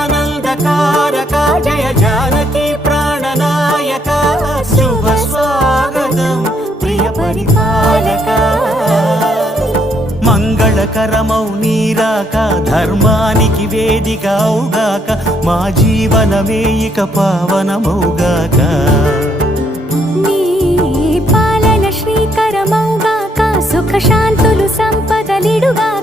జగదానందకారక జయ జానకి ప్రాణనాయక శుభ స్వాగతం ప్రియ పరిపాలక మంగళకరమౌ నీరాక ధర్మానికి వేదిక అవుగాక మా జీవనమే ఇక పావనమౌగాక నీ పాలన శ్రీకరమౌగాక సుఖ శాంతులు సంపదలిడుగాక